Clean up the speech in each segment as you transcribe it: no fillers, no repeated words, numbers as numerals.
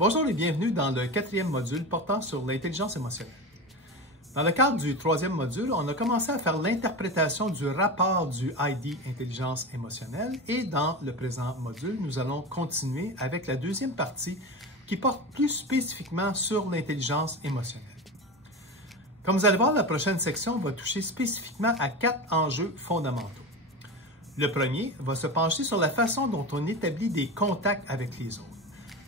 Bonjour et bienvenue dans le 4e module portant sur l'intelligence émotionnelle. Dans le cadre du 3e module, on a commencé à faire l'interprétation du rapport du ID intelligence émotionnelle et dans le présent module, nous allons continuer avec la deuxième partie qui porte plus spécifiquement sur l'intelligence émotionnelle. Comme vous allez voir, la prochaine section va toucher spécifiquement à 4 enjeux fondamentaux. Le premier va se pencher sur la façon dont on établit des contacts avec les autres.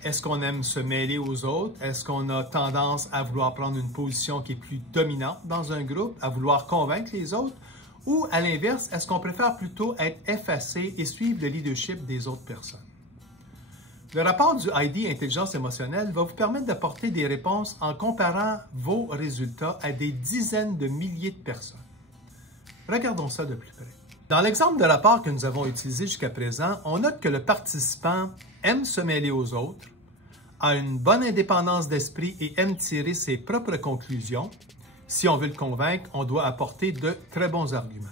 Est-ce qu'on aime se mêler aux autres? Est-ce qu'on a tendance à vouloir prendre une position qui est plus dominante dans un groupe, à vouloir convaincre les autres? Ou à l'inverse, est-ce qu'on préfère plutôt être effacé et suivre le leadership des autres personnes? Le rapport du ID intelligence émotionnelle va vous permettre d'apporter des réponses en comparant vos résultats à des dizaines de milliers de personnes. Regardons ça de plus près. Dans l'exemple de rapport que nous avons utilisé jusqu'à présent, on note que le participant aime se mêler aux autres, a une bonne indépendance d'esprit et aime tirer ses propres conclusions. Si on veut le convaincre, on doit apporter de très bons arguments.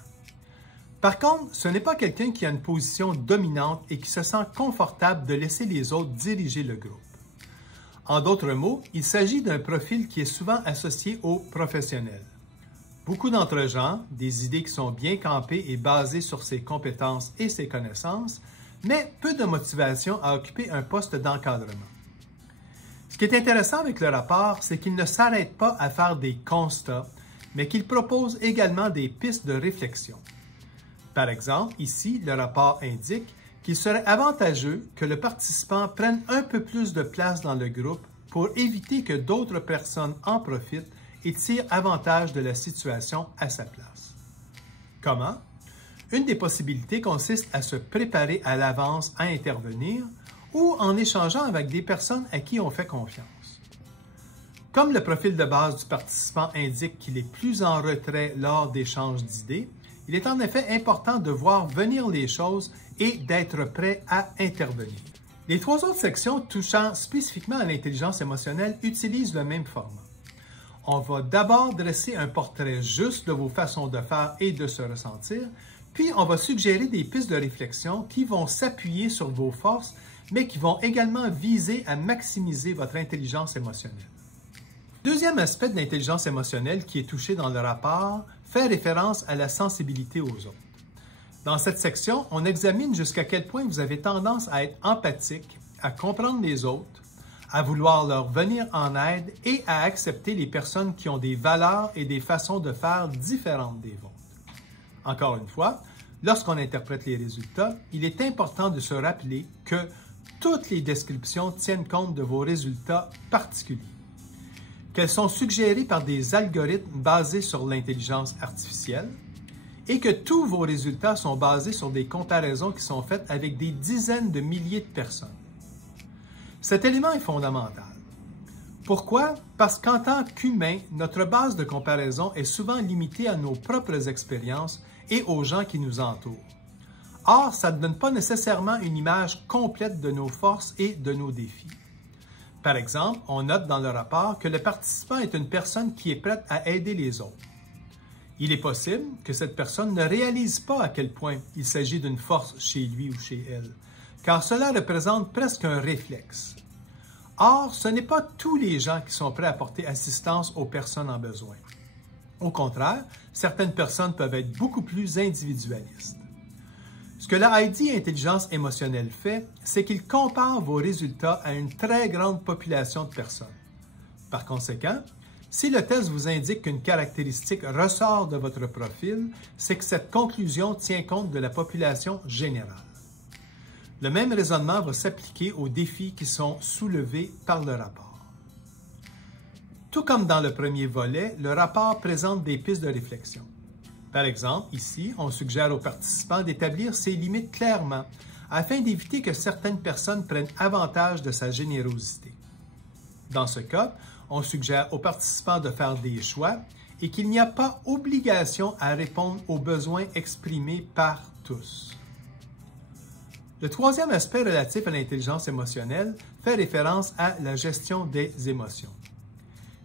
Par contre, ce n'est pas quelqu'un qui a une position dominante et qui se sent confortable de laisser les autres diriger le groupe. En d'autres mots, il s'agit d'un profil qui est souvent associé aux professionnels. Beaucoup d'entre gens, des idées qui sont bien campées et basées sur ses compétences et ses connaissances, mais peu de motivation à occuper un poste d'encadrement. Ce qui est intéressant avec le rapport, c'est qu'il ne s'arrête pas à faire des constats, mais qu'il propose également des pistes de réflexion. Par exemple, ici, le rapport indique qu'il serait avantageux que le participant prenne un peu plus de place dans le groupe pour éviter que d'autres personnes en profitent et tirent avantage de la situation à sa place. Comment? Une des possibilités consiste à se préparer à l'avance à intervenir ou en échangeant avec des personnes à qui on fait confiance. Comme le profil de base du participant indique qu'il est plus en retrait lors d'échanges d'idées, il est en effet important de voir venir les choses et d'être prêt à intervenir. Les 3 autres sections touchant spécifiquement à l'intelligence émotionnelle utilisent le même format. On va d'abord dresser un portrait juste de vos façons de faire et de se ressentir, puis on va suggérer des pistes de réflexion qui vont s'appuyer sur vos forces, mais qui vont également viser à maximiser votre intelligence émotionnelle. Deuxième aspect de l'intelligence émotionnelle qui est touché dans le rapport fait référence à la sensibilité aux autres. Dans cette section, on examine jusqu'à quel point vous avez tendance à être empathique, à comprendre les autres, à vouloir leur venir en aide et à accepter les personnes qui ont des valeurs et des façons de faire différentes des vôtres. Encore une fois, lorsqu'on interprète les résultats, il est important de se rappeler que toutes les descriptions tiennent compte de vos résultats particuliers, qu'elles sont suggérées par des algorithmes basés sur l'intelligence artificielle et que tous vos résultats sont basés sur des comparaisons qui sont faites avec des dizaines de milliers de personnes. Cet élément est fondamental. Pourquoi? Parce qu'en tant qu'humain, notre base de comparaison est souvent limitée à nos propres expériences et aux gens qui nous entourent. Or, ça ne donne pas nécessairement une image complète de nos forces et de nos défis. Par exemple, on note dans le rapport que le participant est une personne qui est prête à aider les autres. Il est possible que cette personne ne réalise pas à quel point il s'agit d'une force chez lui ou chez elle, car cela représente presque un réflexe. Or, ce n'est pas tous les gens qui sont prêts à porter assistance aux personnes en besoin. Au contraire, certaines personnes peuvent être beaucoup plus individualistes. Ce que l'ID intelligence émotionnelle fait, c'est qu'il compare vos résultats à une très grande population de personnes. Par conséquent, si le test vous indique qu'une caractéristique ressort de votre profil, c'est que cette conclusion tient compte de la population générale. Le même raisonnement va s'appliquer aux défis qui sont soulevés par le rapport. Tout comme dans le premier volet, le rapport présente des pistes de réflexion. Par exemple, ici, on suggère aux participants d'établir ses limites clairement afin d'éviter que certaines personnes prennent avantage de sa générosité. Dans ce cas, on suggère aux participants de faire des choix et qu'il n'y a pas obligation à répondre aux besoins exprimés par tous. Le troisième aspect relatif à l'intelligence émotionnelle fait référence à la gestion des émotions.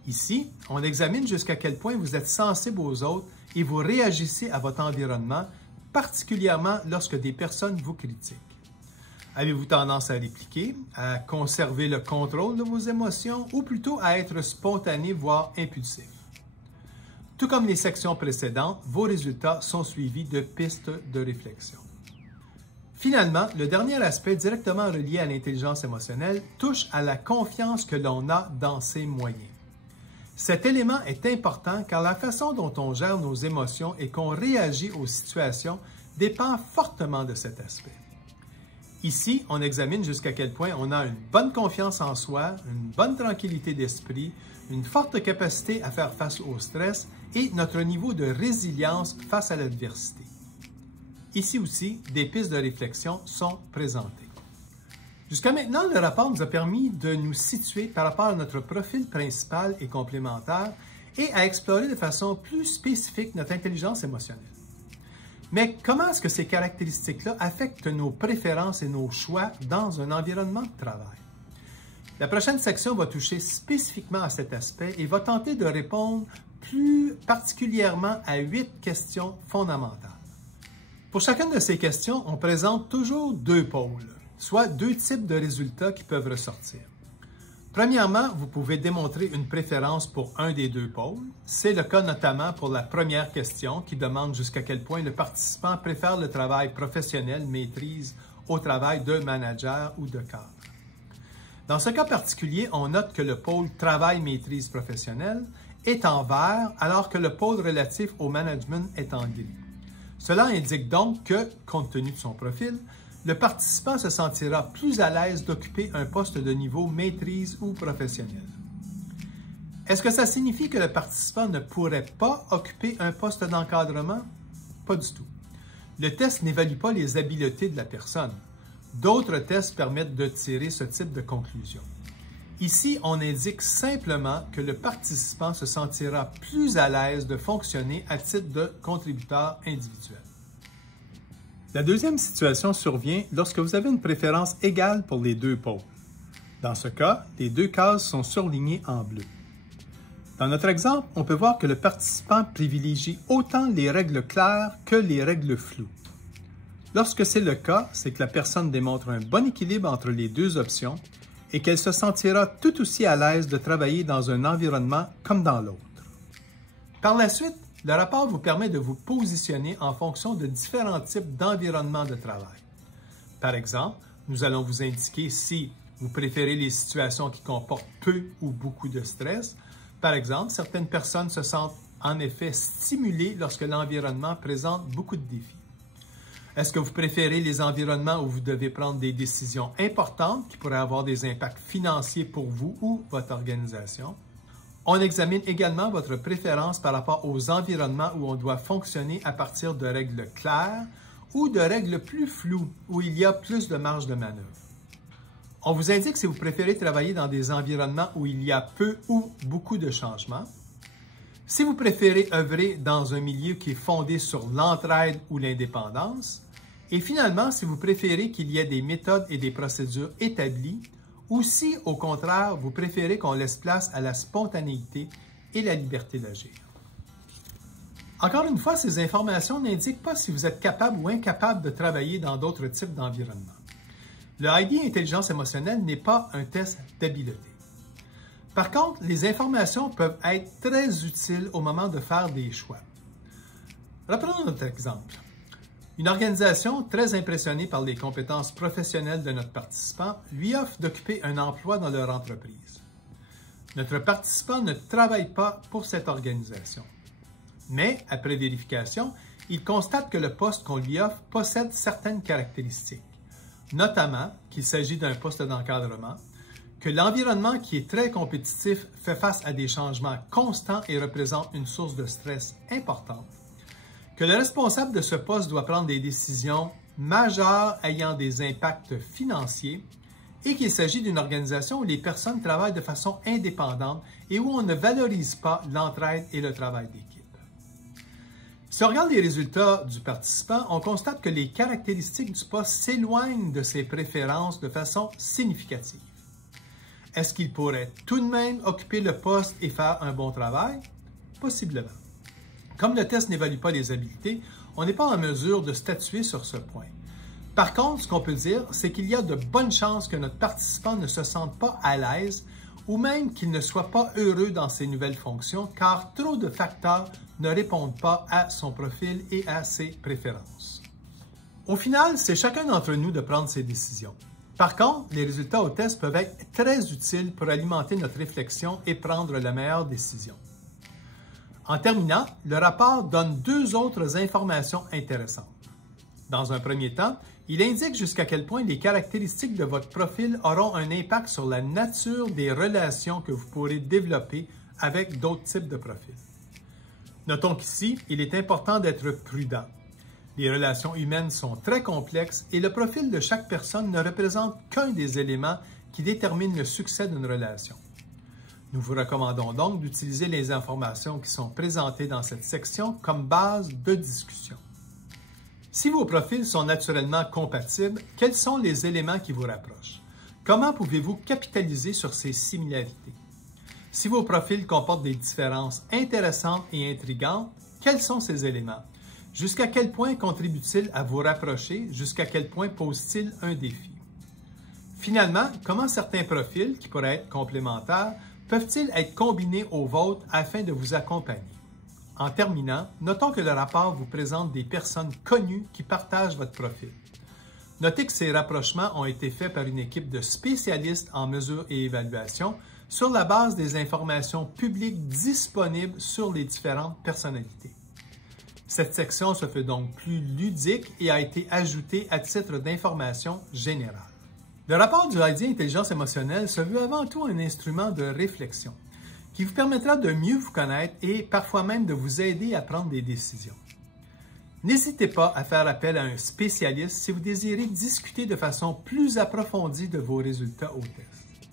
Ici, on examine jusqu'à quel point vous êtes sensible aux autres et vous réagissez à votre environnement, particulièrement lorsque des personnes vous critiquent. Avez-vous tendance à répliquer, à conserver le contrôle de vos émotions ou plutôt à être spontané, voire impulsif? Tout comme les sections précédentes, vos résultats sont suivis de pistes de réflexion. Finalement, le dernier aspect directement relié à l'intelligence émotionnelle touche à la confiance que l'on a dans ses moyens. Cet élément est important car la façon dont on gère nos émotions et qu'on réagit aux situations dépend fortement de cet aspect. Ici, on examine jusqu'à quel point on a une bonne confiance en soi, une bonne tranquillité d'esprit, une forte capacité à faire face au stress et notre niveau de résilience face à l'adversité. Ici aussi, des pistes de réflexion sont présentées. Jusqu'à maintenant, le rapport nous a permis de nous situer par rapport à notre profil principal et complémentaire et à explorer de façon plus spécifique notre intelligence émotionnelle. Mais comment est-ce que ces caractéristiques-là affectent nos préférences et nos choix dans un environnement de travail? La prochaine section va toucher spécifiquement à cet aspect et va tenter de répondre plus particulièrement à 8 questions fondamentales. Pour chacune de ces questions, on présente toujours 2 pôles, soit 2 types de résultats qui peuvent ressortir. Premièrement, vous pouvez démontrer une préférence pour un des 2 pôles. C'est le cas notamment pour la première question qui demande jusqu'à quel point le participant préfère le travail professionnel, maîtrise, au travail de manager ou de cadre. Dans ce cas particulier, on note que le pôle travail-maîtrise professionnelle est en vert alors que le pôle relatif au management est en gris. Cela indique donc que, compte tenu de son profil, le participant se sentira plus à l'aise d'occuper un poste de niveau maîtrise ou professionnel. Est-ce que ça signifie que le participant ne pourrait pas occuper un poste d'encadrement? Pas du tout. Le test n'évalue pas les habiletés de la personne. D'autres tests permettent de tirer ce type de conclusion. Ici, on indique simplement que le participant se sentira plus à l'aise de fonctionner à titre de contributeur individuel. La deuxième situation survient lorsque vous avez une préférence égale pour les 2 pôles. Dans ce cas, les 2 cases sont surlignées en bleu. Dans notre exemple, on peut voir que le participant privilégie autant les règles claires que les règles floues. Lorsque c'est le cas, c'est que la personne démontre un bon équilibre entre les 2 options et qu'elle se sentira tout aussi à l'aise de travailler dans un environnement comme dans l'autre. Par la suite, le rapport vous permet de vous positionner en fonction de différents types d'environnements de travail. Par exemple, nous allons vous indiquer si vous préférez les situations qui comportent peu ou beaucoup de stress. Par exemple, certaines personnes se sentent en effet stimulées lorsque l'environnement présente beaucoup de défis. Est-ce que vous préférez les environnements où vous devez prendre des décisions importantes qui pourraient avoir des impacts financiers pour vous ou votre organisation? On examine également votre préférence par rapport aux environnements où on doit fonctionner à partir de règles claires ou de règles plus floues, où il y a plus de marge de manœuvre. On vous indique si vous préférez travailler dans des environnements où il y a peu ou beaucoup de changements. Si vous préférez œuvrer dans un milieu qui est fondé sur l'entraide ou l'indépendance. Et finalement, si vous préférez qu'il y ait des méthodes et des procédures établies, ou si, au contraire, vous préférez qu'on laisse place à la spontanéité et la liberté d'agir. Encore une fois, ces informations n'indiquent pas si vous êtes capable ou incapable de travailler dans d'autres types d'environnements. Le ID Intelligence émotionnelle n'est pas un test d'habileté. Par contre, les informations peuvent être très utiles au moment de faire des choix. Reprenons notre exemple. Une organisation très impressionnée par les compétences professionnelles de notre participant lui offre d'occuper un emploi dans leur entreprise. Notre participant ne travaille pas pour cette organisation. Mais, après vérification, il constate que le poste qu'on lui offre possède certaines caractéristiques, notamment qu'il s'agit d'un poste d'encadrement, que l'environnement qui est très compétitif fait face à des changements constants et représente une source de stress importante, que le responsable de ce poste doit prendre des décisions majeures ayant des impacts financiers et qu'il s'agit d'une organisation où les personnes travaillent de façon indépendante et où on ne valorise pas l'entraide et le travail d'équipe. Si on regarde les résultats du participant, on constate que les caractéristiques du poste s'éloignent de ses préférences de façon significative. Est-ce qu'il pourrait tout de même occuper le poste et faire un bon travail? Possiblement. Comme le test n'évalue pas les habiletés, on n'est pas en mesure de statuer sur ce point. Par contre, ce qu'on peut dire, c'est qu'il y a de bonnes chances que notre participant ne se sente pas à l'aise ou même qu'il ne soit pas heureux dans ses nouvelles fonctions, car trop de facteurs ne répondent pas à son profil et à ses préférences. Au final, c'est chacun d'entre nous de prendre ses décisions. Par contre, les résultats au test peuvent être très utiles pour alimenter notre réflexion et prendre la meilleure décision. En terminant, le rapport donne deux autres informations intéressantes. Dans un premier temps, il indique jusqu'à quel point les caractéristiques de votre profil auront un impact sur la nature des relations que vous pourrez développer avec d'autres types de profils. Notons qu'ici, il est important d'être prudent. Les relations humaines sont très complexes et le profil de chaque personne ne représente qu'un des éléments qui déterminent le succès d'une relation. Nous vous recommandons donc d'utiliser les informations qui sont présentées dans cette section comme base de discussion. Si vos profils sont naturellement compatibles, quels sont les éléments qui vous rapprochent? Comment pouvez-vous capitaliser sur ces similarités? Si vos profils comportent des différences intéressantes et intrigantes, quels sont ces éléments? Jusqu'à quel point contribuent-ils à vous rapprocher? Jusqu'à quel point posent-ils un défi? Finalement, comment certains profils, qui pourraient être complémentaires, peuvent-ils être combinés aux vôtres afin de vous accompagner? En terminant, notons que le rapport vous présente des personnes connues qui partagent votre profil. Notez que ces rapprochements ont été faits par une équipe de spécialistes en mesure et évaluation sur la base des informations publiques disponibles sur les différentes personnalités. Cette section se fait donc plus ludique et a été ajoutée à titre d'information générale. Le rapport du ID Intelligence émotionnelle se veut avant tout un instrument de réflexion qui vous permettra de mieux vous connaître et parfois même de vous aider à prendre des décisions. N'hésitez pas à faire appel à un spécialiste si vous désirez discuter de façon plus approfondie de vos résultats au test.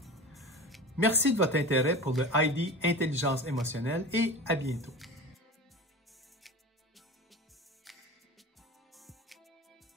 Merci de votre intérêt pour le ID Intelligence émotionnelle et à bientôt.